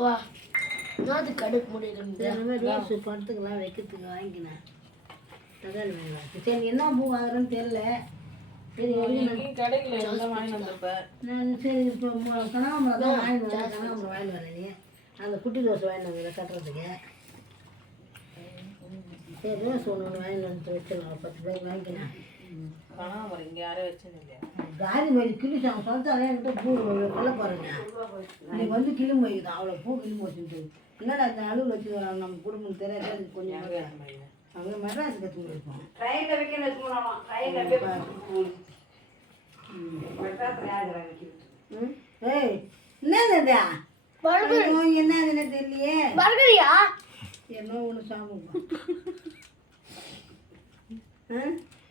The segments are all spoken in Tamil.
வா நாது கடுப்பு முடியுது ரோஸ் படத்துக்கெல்லாம் வைக்கிறதுக்கு வாங்கினேன் தக்காளி வாங்கினேன் சரி என்ன பூ வாங்குறேன்னு தெரியல சரி கடையில் எல்லாம் வாங்கிட்டு வந்திருப்பேன் நான் சரி இப்போ கனகாம்பரம் தான் வாங்கிட்டு வரேன் கனகாம்பரம் வாங்கிட்டு வரேன் நீ அந்த குட்டி ரோஸ் வாங்கிட்டு வந்து கட்டுறதுக்கு சரி ரோஸ் ஒன்று வாங்கிட்டு வந்து வச்சிடலாம் 10 ரூபாய்க்கு வாங்கிக்கினேன் கனகாம்பரம் இங்கே யாரும் வச்சது இல்லையா காதி மாதிரி கிழிச்சாங்க சொல்லிட்டாலே என்கிட்ட பூ கொல்ல பாருங்க இன்னைக்கு வந்து கிளி வைக்குதான் அவ்வளோ பூ கிளி வச்சுட்டு என்னடா இந்த அளவு வச்சு நம்ம குடும்பம் தெரியாது அது கொஞ்சம் அங்கே மெட்ராஸ் கற்றுக்கு வைப்போம் ட்ரெயினில் வைக்கணும் வச்சுக்கணும் ட்ரெயினில் ஏய் என்னது என்னதுன்னு தெரியலையே பர்கரியா என்ன ஒன்று சாப்பிடுவோம்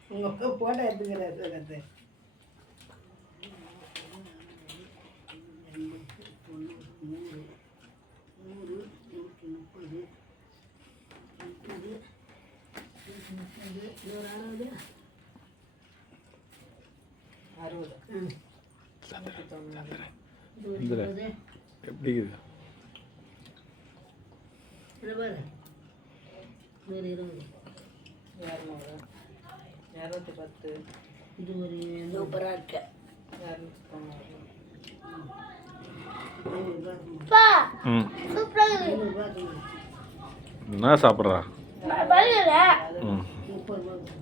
உங்கள் அப்பா போட்டோ எடுத்துக்கிறாரு கற்று எப்படி இருக்குது பாரு 120 210 இது ஒரு சூப்பராக இருக்கு 290 பா சூப்பராக இருக்கு என்ன சாப்பிட்றா பர்கரா 30 ரூபா